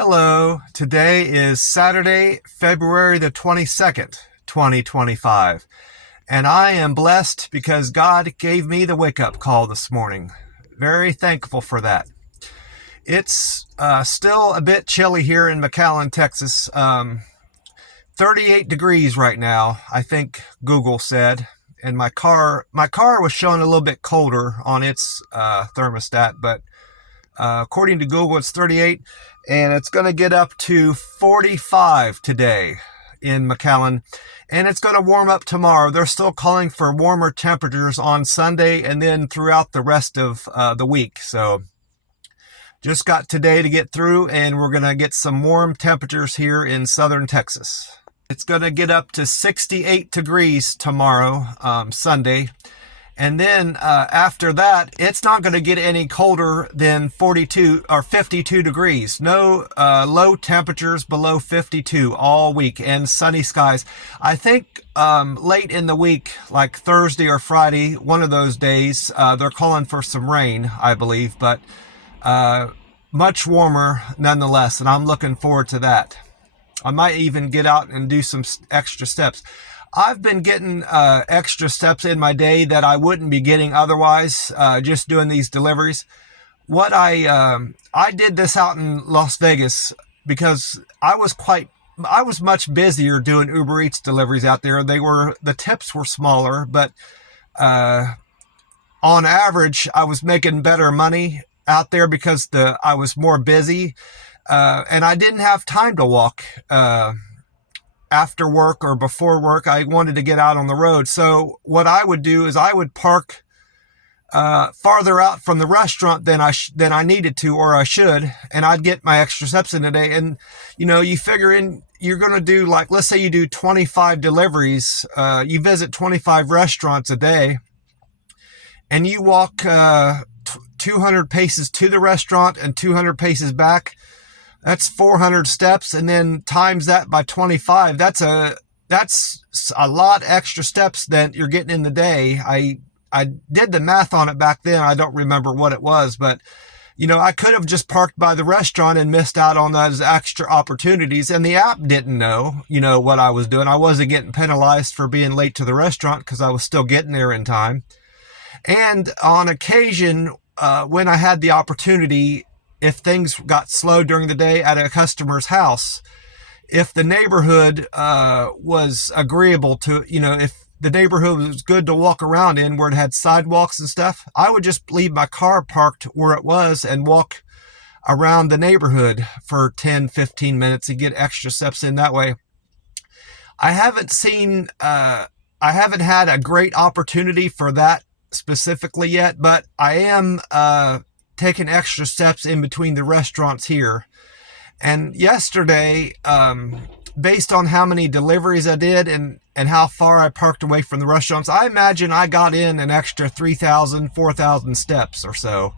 Hello, today is Saturday, February the 22nd, 2025, and I am blessed because God gave me the wake-up call this morning. Very thankful for that. It's still a bit chilly here in McAllen, Texas. 38 degrees right now, I think Google said, and my car was showing a little bit colder on its thermostat, but according to Google, it's 38, and it's going to get up to 45 today in McAllen, and it's going to warm up tomorrow. They're still calling for warmer temperatures on Sunday and then throughout the rest of the week. So just got today to get through, and we're going to get some warm temperatures here in southern Texas. It's going to get up to 68 degrees tomorrow, Sunday. And then after that, it's not going to get any colder than 42 or 52 degrees. No low temperatures below 52 all week, and sunny skies. I think late in the week, like Thursday or Friday, one of those days, they're calling for some rain, I believe, but much warmer nonetheless, and I'm looking forward to that. I might even get out and do some extra steps. I've been getting extra steps in my day that I wouldn't be getting otherwise, just doing these deliveries. What I did this out in Las Vegas because I was much busier doing Uber Eats deliveries out there. The tips were smaller, but on average, I was making better money out there because I was more busy, and I didn't have time to walk after work or before work. I wanted to get out on the road. So what I would do is I would park farther out from the restaurant than I needed to, or I should, and I'd get my extra steps in a day. And you figure in you're going to do, like, let's say you do 25 deliveries, you visit 25 restaurants a day, and you walk 200 paces to the restaurant and 200 paces back. That's 400 steps, and then times that by 25. That's a lot extra steps that you're getting in the day. I did the math on it back then. I don't remember what it was, but I could have just parked by the restaurant and missed out on those extra opportunities. And the app didn't know, what I was doing. I wasn't getting penalized for being late to the restaurant because I was still getting there in time. And on occasion, when I had the opportunity, if things got slow during the day at a customer's house, if the neighborhood was agreeable to, if the neighborhood was good to walk around in where it had sidewalks and stuff, I would just leave my car parked where it was and walk around the neighborhood for 10, 15 minutes and get extra steps in that way. I haven't had a great opportunity for that specifically yet, but I am taking extra steps in between the restaurants here. And yesterday, based on how many deliveries I did and how far I parked away from the restaurants, I imagine I got in an extra 3,000, 4,000 steps or so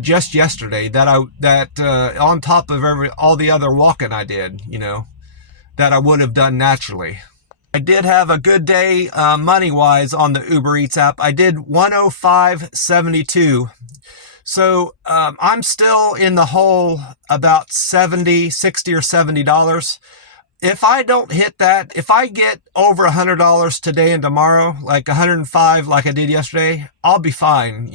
just yesterday, that on top of all the other walking I did, that I would have done naturally. I did have a good day money-wise on the Uber Eats app. I did 105.72. So I'm still in the hole about $60 or $70. If I don't hit that, if I get over $100 today and tomorrow, like 105 like I did yesterday, I'll be fine,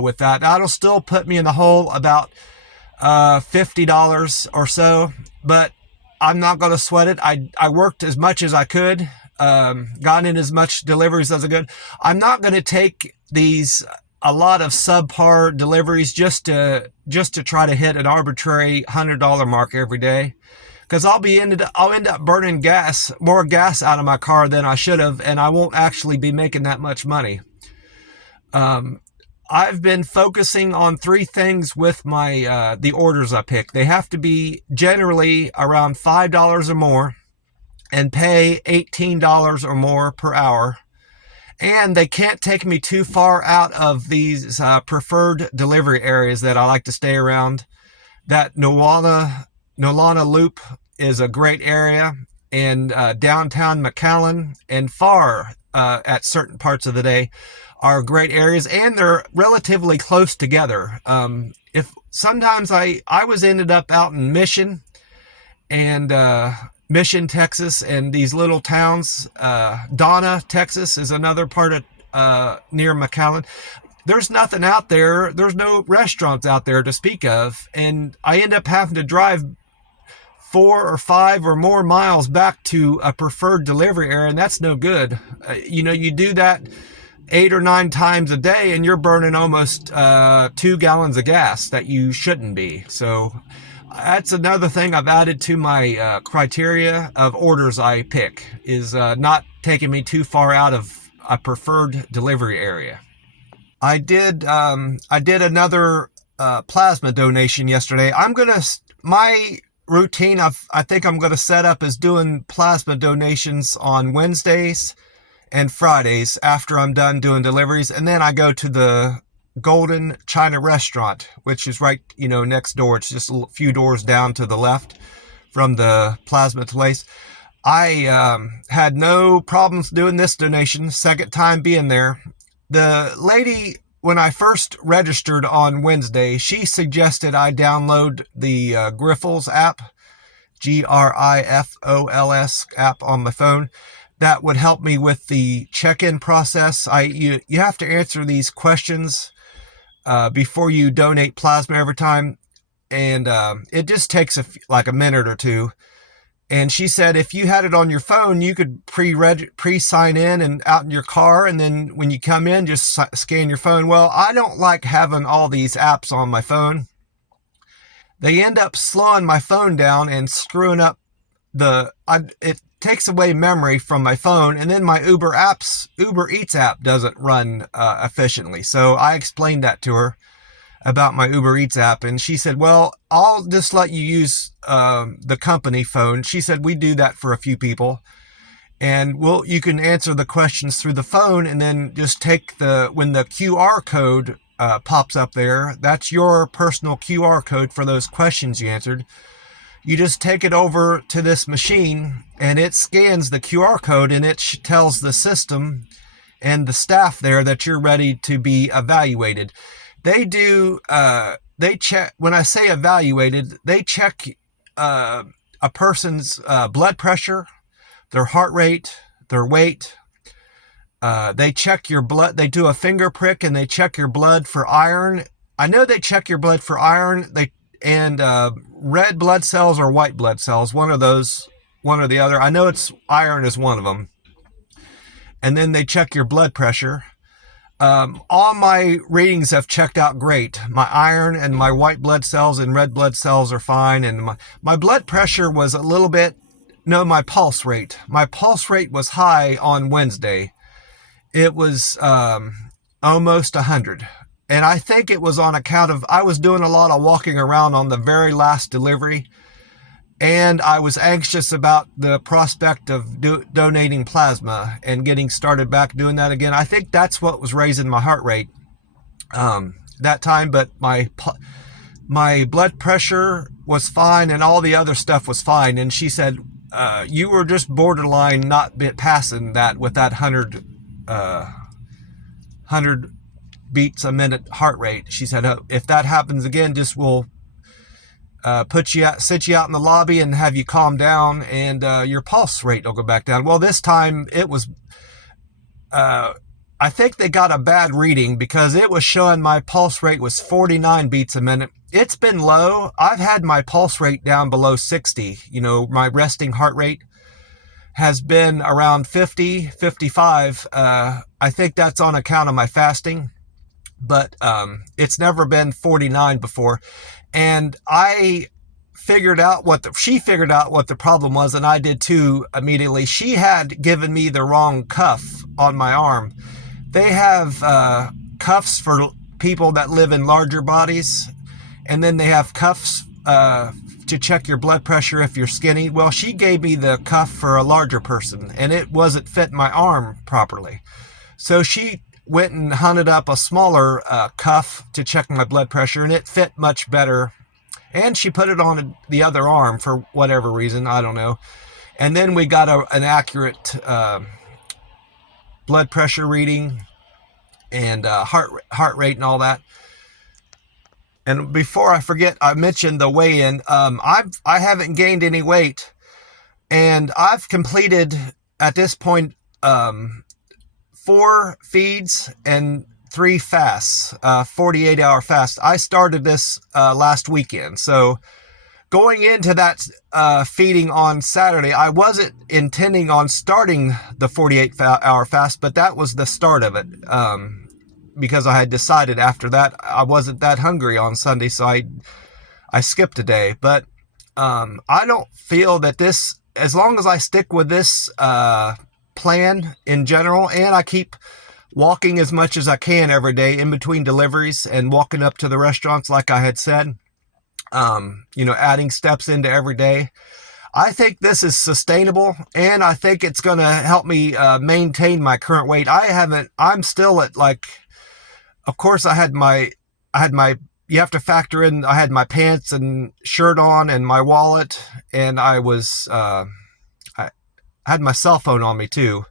with that. That'll still put me in the hole about $50 or so, but I'm not going to sweat it. I worked as much as I could, got in as much deliveries as I could. I'm not going to take a lot of subpar deliveries just to try to hit an arbitrary $100 mark every day, because I'll end up burning more gas out of my car than I should have, and I won't actually be making that much money. I've been focusing on three things with my the orders I pick. They have to be generally around $5 or more and pay $18 or more per hour. And they can't take me too far out of these preferred delivery areas that I like to stay around. That Nolana Loop is a great area, and downtown McAllen and Pharr at certain parts of the day are great areas, and they're relatively close together. sometimes I was ended up out in Mission and Mission, Texas, and these little towns. Donna, Texas is another part of near McAllen. There's nothing out there. There's no restaurants out there to speak of. And I end up having to drive 4 or 5 or more miles back to a preferred delivery area, and that's no good. You do that 8 or 9 times a day, and you're burning almost 2 gallons of gas that you shouldn't be. So that's another thing I've added to my criteria of orders I pick, is not taking me too far out of a preferred delivery area. I did another plasma donation yesterday. My routine I think I'm going to set up is doing plasma donations on Wednesdays and Fridays after I'm done doing deliveries, and then I go to the Golden China Restaurant, which is right next door. It's just a few doors down to the left from the plasma place. I had no problems doing this donation, second time being there. The lady, when I first registered on Wednesday, she suggested I download the Grifols app, Grifols app on my phone. That would help me with the check-in process. You have to answer these questions before you donate plasma every time, and it just takes like a minute or two. And she said if you had it on your phone, you could pre-sign in and out in your car, and then when you come in, just scan your phone. Well, I don't like having all these apps on my phone. They end up slowing my phone down and screwing up it takes away memory from my phone, and then my Uber Eats app doesn't run efficiently. So I explained that to her about my Uber Eats app, and she said, well, I'll just let you use the company phone. She said we do that for a few people, and you can answer the questions through the phone, and then just take when the QR code pops up there, that's your personal QR code for those questions you answered. You just take it over to this machine, and it scans the QR code, and it tells the system and the staff there that you're ready to be evaluated. They check, when I say evaluated, they check a person's blood pressure, their heart rate, their weight. They check your blood. They do a finger prick, and they check your blood for iron. I know they check your blood for iron. And red blood cells or white blood cells, one of those, one or the other. I know iron is one of them. And then they check your blood pressure. All my readings have checked out great. My iron and my white blood cells and red blood cells are fine. And my blood pressure was my pulse rate. My pulse rate was high on Wednesday. It was almost 100. And I think it was on account of I was doing a lot of walking around on the very last delivery, and I was anxious about the prospect of donating plasma and getting started back doing that again. I think that's what was raising my heart rate that time, but my blood pressure was fine and all the other stuff was fine. And she said, you were just borderline not passing that with that 100 beats a minute heart rate. She said, if that happens again, we'll sit you out in the lobby and have you calm down, and your pulse rate will go back down. Well, this time it was, I think they got a bad reading, because it was showing my pulse rate was 49 beats a minute. It's been low. I've had my pulse rate down below 60. My resting heart rate has been around 50, 55. I think that's on account of my fasting. But it's never been 49 before. And I figured out she figured out what the problem was, and I did too immediately. She had given me the wrong cuff on my arm. They have cuffs for people that live in larger bodies, and then they have cuffs to check your blood pressure if you're skinny. Well, she gave me the cuff for a larger person, and it wasn't fitting my arm properly. So she went and hunted up a smaller cuff to check my blood pressure, and it fit much better. And she put it on the other arm for whatever reason, I don't know. And then we got an accurate blood pressure reading and heart rate and all that. And before I forget, I mentioned the weigh-in. I haven't gained any weight, and I've completed at this point 4 feeds and 3 fasts, 48-hour fast. I started this last weekend, so going into that feeding on Saturday, I wasn't intending on starting the 48-hour fast, but that was the start of it. Because I had decided after that I wasn't that hungry on Sunday, so I skipped a day. But I don't feel that this, as long as I stick with this plan in general, and I keep walking as much as I can every day in between deliveries and walking up to the restaurants like I had said, adding steps into every day, I think this is sustainable, and I think it's going to help me maintain my current weight. I'm still at, like, of course I had my, you have to factor in, I had my pants and shirt on and my wallet, and I had my cell phone on me too.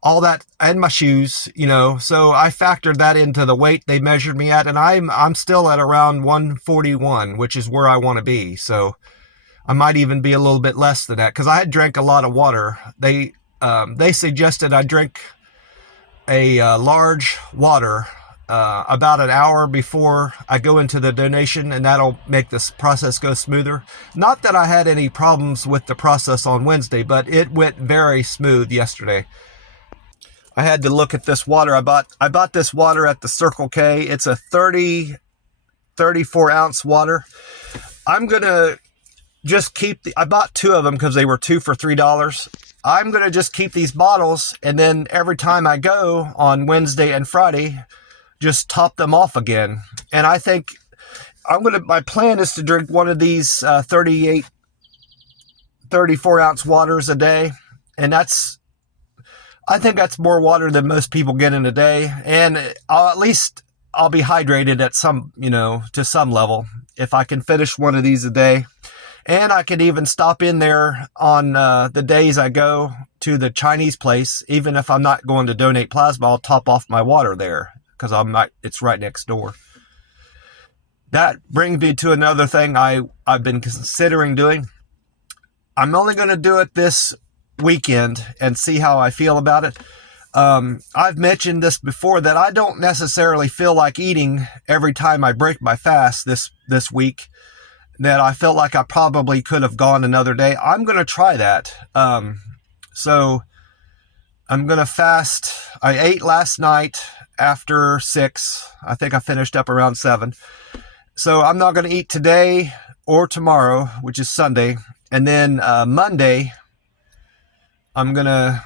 All that, and my shoes, so I factored that into the weight they measured me at, and I'm still at around 141, which is where I want to be. So I might even be a little bit less than that, because I had drank a lot of water. They suggested I drink a large water about an hour before I go into the donation, and that'll make this process go smoother. Not that I had any problems with the process on Wednesday, but it went very smooth yesterday. I had to look at this water. I bought this water at the Circle K. It's a 34 ounce water. I'm gonna just keep I bought 2 of them because they were 2 for $3. I'm gonna just keep these bottles, and then every time I go on Wednesday and Friday, just top them off again. And I think my plan is to drink one of these 34 ounce waters a day. And I think that's more water than most people get in a day. And I'll be hydrated at some, to some level if I can finish one of these a day. And I could even stop in there on the days I go to the Chinese place. Even if I'm not going to donate plasma, I'll top off my water there, because it's right next door. That brings me to another thing I've been considering doing. I'm only going to do it this weekend and see how I feel about it. I've mentioned this before, that I don't necessarily feel like eating every time I break my fast this week, that I felt like I probably could have gone another day. I'm going to try that. So I'm going to fast. I ate last night after 6. I think I finished up around 7. So I'm not going to eat today or tomorrow, which is Sunday. And then Monday, I'm going to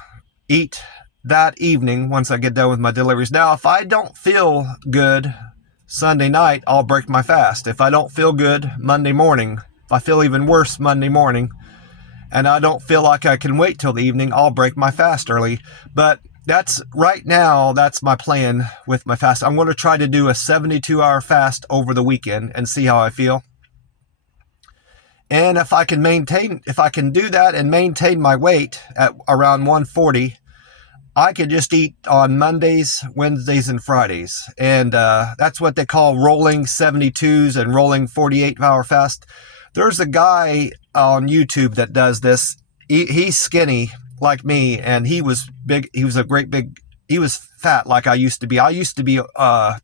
eat that evening once I get done with my deliveries. Now, if I don't feel good Sunday night, I'll break my fast. If I don't feel good Monday morning, if I feel even worse Monday morning, and I don't feel like I can wait till the evening, I'll break my fast early. But right now, that's my plan with my fast. I'm going to try to do a 72-hour fast over the weekend and see how I feel. And if I can do that and maintain my weight at around 140, I could just eat on Mondays, Wednesdays, and Fridays. And that's what they call rolling 72s and rolling 48-hour fast. There's a guy on YouTube that does this. He's skinny like me, and he was big. He was he was fat like I used to be. I used to be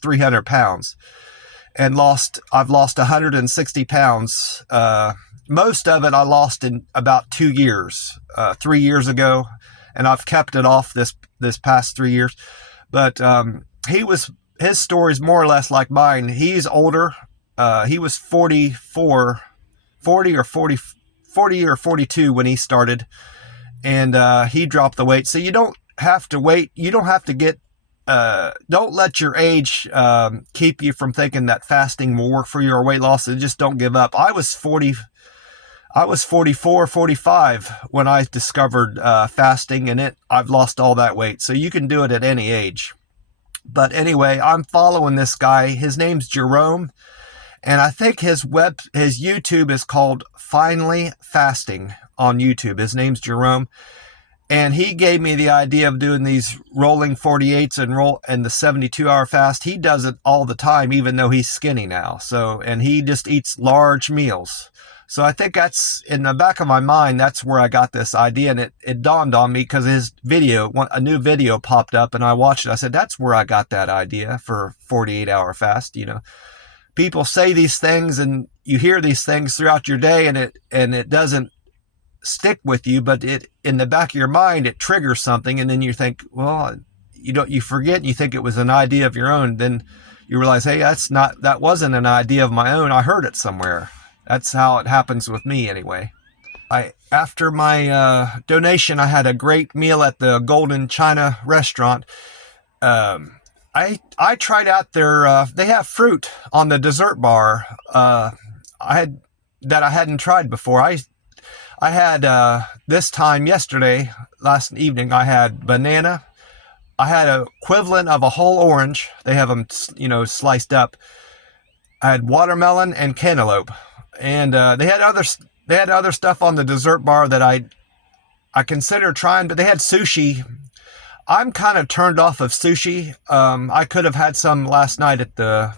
300 pounds, and I've lost 160 pounds. Most of it I lost in about 2 years, 3 years ago, and I've kept it off this past 3 years. But his story's more or less like mine. He's older. He was 40 or 42 when he started, and he dropped the weight. So you don't have to wait. You don't have to don't let your age keep you from thinking that fasting will work for your weight loss, and just don't give up. I was 44, 45 when I discovered fasting, and I've lost all that weight. So you can do it at any age. But anyway, I'm following this guy. His name's Jerome, and I think his YouTube is called Finally Fasting on YouTube. His name's Jerome, And he gave me the idea of doing these rolling 48s and the 72-hour fast. He does it all the time, even though he's skinny now. So, and he just eats large meals. So I think that's in the back of my mind. That's where I got this idea. And it dawned on me because his video, a new video popped up and I watched it. I said, that's where I got that idea for 48-hour fast. You know, people say these things and you hear these things throughout your day and it doesn't stick with you, but it in the back of your mind it triggers something, and then you think, well, you forget, and you think it was an idea of your own. Then you realize, hey, that wasn't an idea of my own. I heard it somewhere. That's how it happens with me anyway. After my donation, I had a great meal at the Golden China restaurant. I tried out their they have fruit on the dessert bar that I hadn't tried before. I had, this time yesterday, last evening, I had banana. I had an equivalent of a whole orange. They have them, sliced up. I had watermelon and cantaloupe. And they had other stuff on the dessert bar that I considered trying, but they had sushi. I'm kind of turned off of sushi. I could have had some last night at the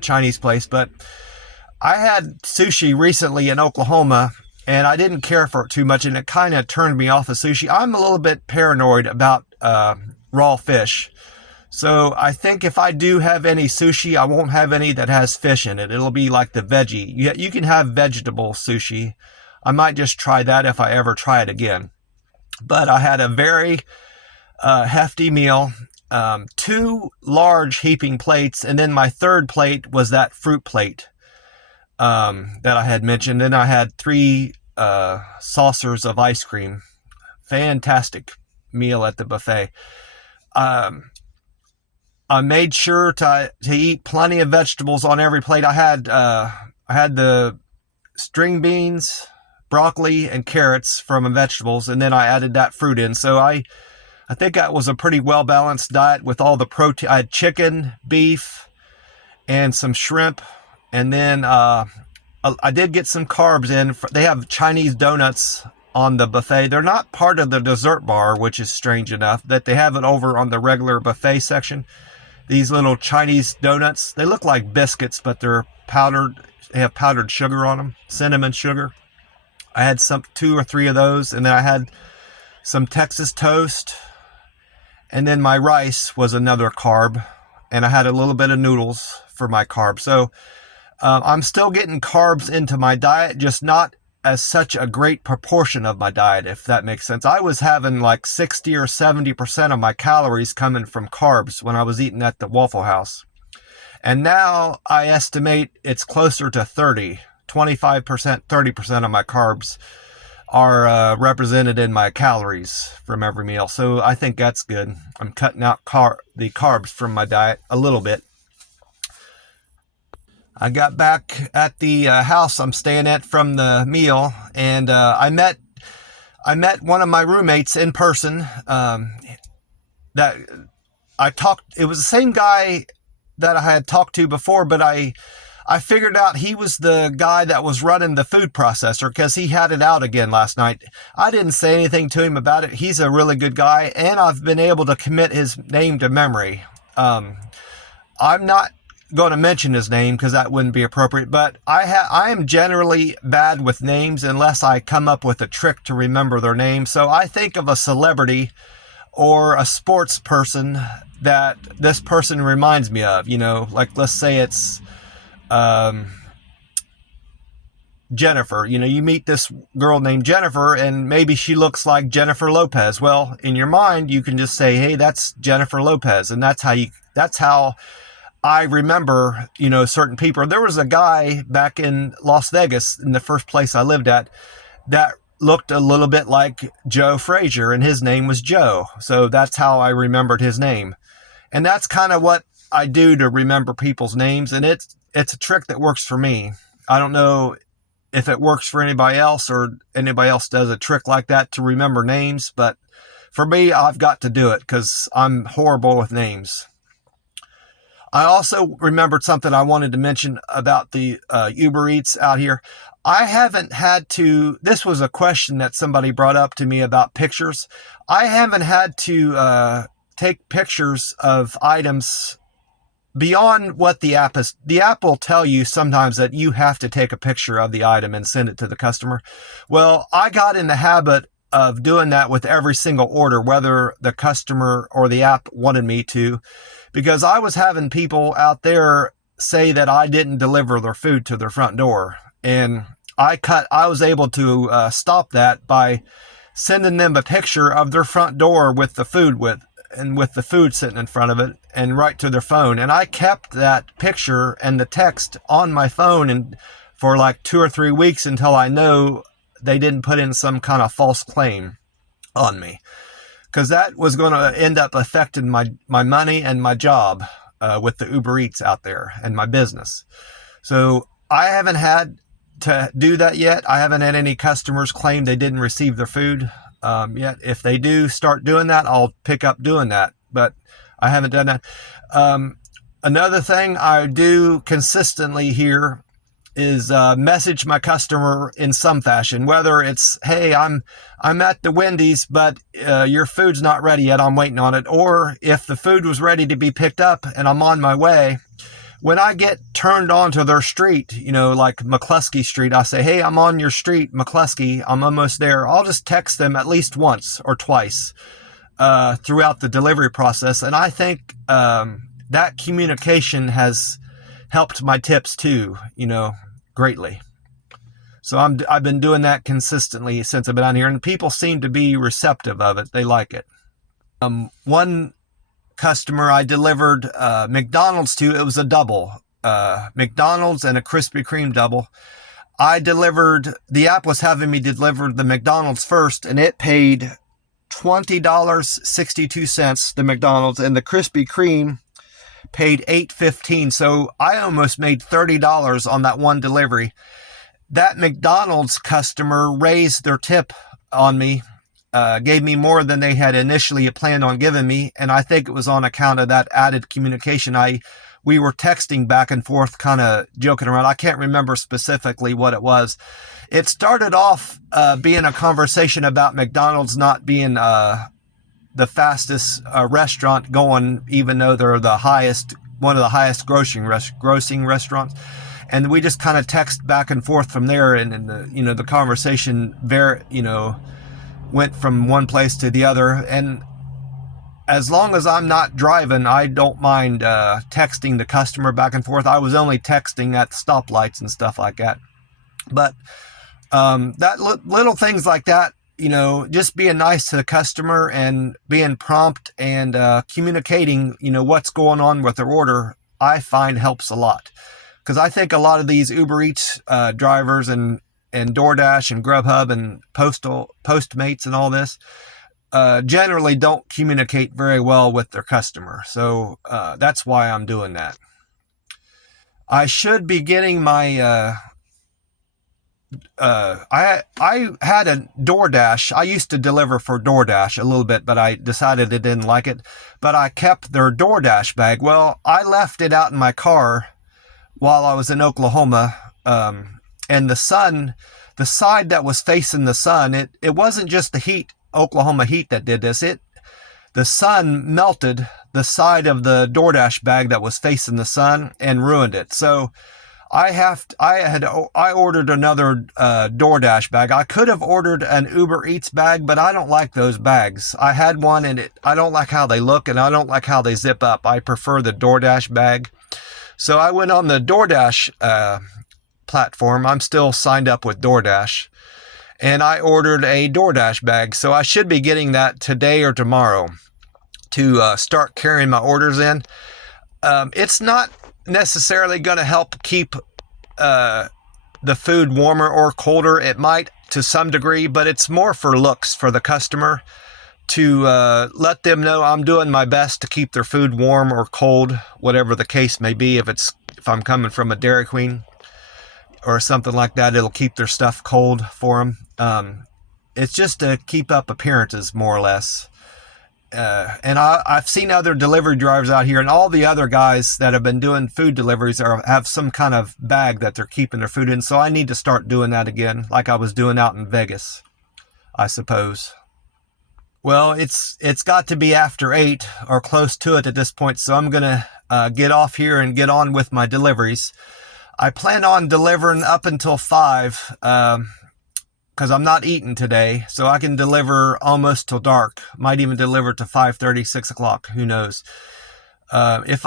Chinese place, but I had sushi recently in Oklahoma, and I didn't care for it too much, and it kind of turned me off of sushi. I'm a little bit paranoid about raw fish. So I think if I do have any sushi, I won't have any that has fish in it. It'll be like the veggie. You can have vegetable sushi. I might just try that if I ever try it again. But I had a very hefty meal, 2 large heaping plates, and then my third plate was that fruit plate that I had mentioned. Then I had 3 saucers of ice cream. Fantastic meal at the buffet. I made sure to eat plenty of vegetables on every plate. I had the string beans, broccoli, and carrots from vegetables, and then I added that fruit in. So I think that was a pretty well balanced diet with all the protein. I had chicken, beef, and some shrimp, and then I did get some carbs in. They have Chinese donuts on the buffet. They're not part of the dessert bar, which is strange enough that they have it over on the regular buffet section. These little Chinese donuts, they look like biscuits, but they're powdered. They have powdered sugar on them, cinnamon sugar. I had 2 or 3 of those, and then I had some Texas toast, and then my rice was another carb, and I had a little bit of noodles for my carb. So I'm still getting carbs into my diet, just not as such a great proportion of my diet, if that makes sense. I was having like 60 or 70% of my calories coming from carbs when I was eating at the Waffle House. And now I estimate it's closer to 25%, 30% of my carbs are represented in my calories from every meal. So I think that's good. I'm cutting out the carbs from my diet a little bit. I got back at the house I'm staying at from the meal, and I met one of my roommates in person. That I talked. It was the same guy that I had talked to before, but I figured out he was the guy that was running the food processor because he had it out again last night. I didn't say anything to him about it. He's a really good guy, and I've been able to commit his name to memory. I'm not going to mention his name because that wouldn't be appropriate, but I am generally bad with names unless I come up with a trick to remember their name. So I think of a celebrity or a sports person that this person reminds me of, like let's say it's Jennifer. You meet this girl named Jennifer and maybe she looks like Jennifer Lopez. Well, in your mind you can just say, hey, that's Jennifer Lopez, and that's how I remember, certain people. There was a guy back in Las Vegas, in the first place I lived at, that looked a little bit like Joe Frazier, and his name was Joe. So that's how I remembered his name. And that's kind of what I do to remember people's names, and it's a trick that works for me. I don't know if it works for anybody else or anybody else does a trick like that to remember names, but for me, I've got to do it because I'm horrible with names. I also remembered something I wanted to mention about the Uber Eats out here. I haven't had to, this was a question that somebody brought up to me about pictures. I haven't had to take pictures of items beyond what the app is. The app will tell you sometimes that you have to take a picture of the item and send it to the customer. Well, I got in the habit of doing that with every single order, whether the customer or the app wanted me to, because I was having people out there say that I didn't deliver their food to their front door. And I was able to stop that by sending them a picture of their front door with the food with the food sitting in front of it and right to their phone. And I kept that picture and the text on my phone and for like 2 or 3 weeks until I know they didn't put in some kind of false claim on me, because that was going to end up affecting my money and my job with the Uber Eats out there and my business. So I haven't had to do that yet. I haven't had any customers claim they didn't receive their food yet. If they do start doing that, I'll pick up doing that, but I haven't done that. Another thing I do consistently here is message my customer in some fashion, whether it's, hey, I'm at the Wendy's, but your food's not ready yet, I'm waiting on it. Or if the food was ready to be picked up and I'm on my way, when I get turned onto their street, like McCluskey Street, I say, hey, I'm on your street, McCluskey, I'm almost there. I'll just text them at least once or twice throughout the delivery process. And I think that communication has helped my tips too, greatly. So I've been doing that consistently since I've been on here, and people seem to be receptive of it. They like it. One customer I delivered McDonald's to, it was a double, McDonald's and a Krispy Kreme double. The app was having me deliver the McDonald's first, and it paid $20.62, the McDonald's, and the Krispy Kreme paid $8.15. So I almost made $30 on that one delivery. That McDonald's customer raised their tip on me, gave me more than they had initially planned on giving me. And I think it was on account of that added communication. We were texting back and forth, kind of joking around. I can't remember specifically what it was. It started off being a conversation about McDonald's not being the fastest restaurant going, even though they're one of the highest grossing restaurants. And we just kind of text back and forth from there. And the conversation went from one place to the other. And as long as I'm not driving, I don't mind texting the customer back and forth. I was only texting at stoplights and stuff like that. But little things like that, just being nice to the customer and being prompt and communicating, what's going on with their order, I find helps a lot. Because I think a lot of these Uber Eats drivers and DoorDash and Grubhub and Postmates and all this generally don't communicate very well with their customer. So that's why I'm doing that. I should be getting my I had a DoorDash. I used to deliver for DoorDash a little bit, but I decided I didn't like it. But I kept their DoorDash bag. Well, I left it out in my car while I was in Oklahoma. And the side that was facing the sun, it wasn't just the Oklahoma heat that did this. The sun melted the side of the DoorDash bag that was facing the sun and ruined it. So I ordered another DoorDash bag. I could have ordered an Uber Eats bag, but I don't like those bags. I had one and I don't like how they look and I don't like how they zip up. I prefer the DoorDash bag. So I went on the DoorDash platform. I'm still signed up with DoorDash, and I ordered a DoorDash bag. So I should be getting that today or tomorrow to start carrying my orders in. It's not necessarily going to help keep the food warmer or colder. It might to some degree, but it's more for looks for the customer to let them know I'm doing my best to keep their food warm or cold, whatever the case may be. If I'm coming from a Dairy Queen or something like that, it'll keep their stuff cold for them. It's just to keep up appearances, more or less. And I've seen other delivery drivers out here, and all the other guys that have been doing food deliveries have some kind of bag that they're keeping their food in. So I need to start doing that again, like I was doing out in Vegas, I suppose. Well, it's got to be after 8 or close to it at this point, so I'm gonna get off here and get on with my deliveries. I plan on delivering up until 5. Because I'm not eating today, so I can deliver almost till dark. Might even deliver to 5:30, 6 o'clock. Who knows? If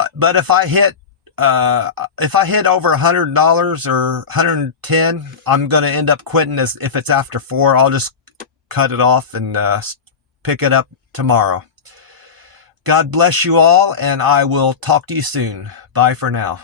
I hit over $100 or 110, I'm gonna end up quitting. As if it's after 4, I'll just cut it off and pick it up tomorrow. God bless you all, and I will talk to you soon. Bye for now.